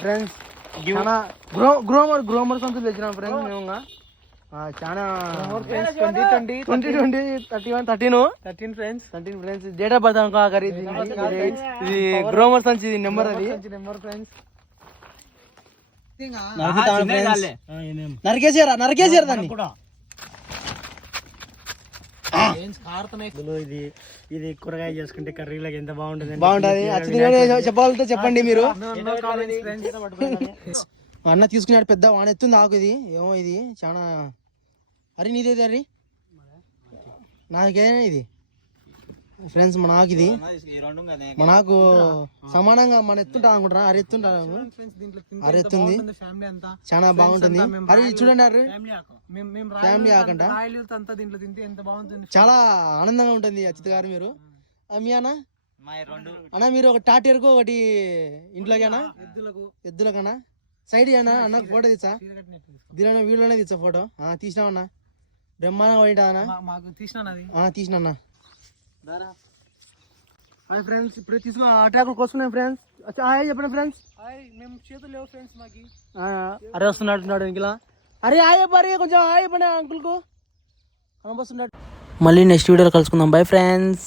Friends చాలా గ్రోమర్ సంచులు తెచ్చినాం ఫ్రెండ్స్ మేము చాలా 13 ఫ్రెండ్స్ డేట్ ఆఫ్ బర్త్ అనుకో ఇది గ్రోమర్ సంచి ఇది నెంబర్ అది నరికేసారా దాన్ని ఇది కూరగాయ చేసుకుంటే కర్రీలోకి ఎంత బాగుంటుంది చెప్పాలంటే చెప్పండి మీరు. అన్న తీసుకున్నాడు పెద్ద వానెత్తుంది ఆకు ఇది ఏమో ఇది చాలా అరే నీదేది అరి నాకేనా ఇది ఫ్రెండ్స్ మన ఆకు ఇది మనకు సమానంగా మన ఎత్తుంటా అనుకుంటున్నా అరెత్తుంటా అరెత్తుంది చాలా బాగుంటుంది. అరే చూడండి అరే ఫ్యామిలీ ఆకంట చాలా ఆనందంగా ఉంటుంది. అచిత్ గారు మీరు మీ అన్న మీరు ఒక టాటేరుకు ఒకటి ఇంట్లోకేనా ఎద్దులకన్నా సైడ్ అన్న ఫోటో తీసా దీనిలో వీడియోనే తీసా ఫోటో తీసినావన్నా బ్రహ్మాండంగా పోయింటా తీసినా హాయ్ ఫ్రెండ్స్ ఇప్పుడు తీసుకున్న అటాకులకు వస్తున్నాయి ఫ్రెండ్స్. హాయ్ చెప్పండి ఫ్రెండ్స్. మేము చేతులు లేవు ఫ్రెండ్స్ మాకి. అరే వస్తున్నాడు ఇంకలా అరే హాయ్ చెప్పారు కొంచెం హాయ్ చెప్పండి అంకుల్కు కనిపిస్తున్నాడు. మళ్ళీ నెక్స్ట్ వీడియోలో కలుసుకుందాం. Bye friends.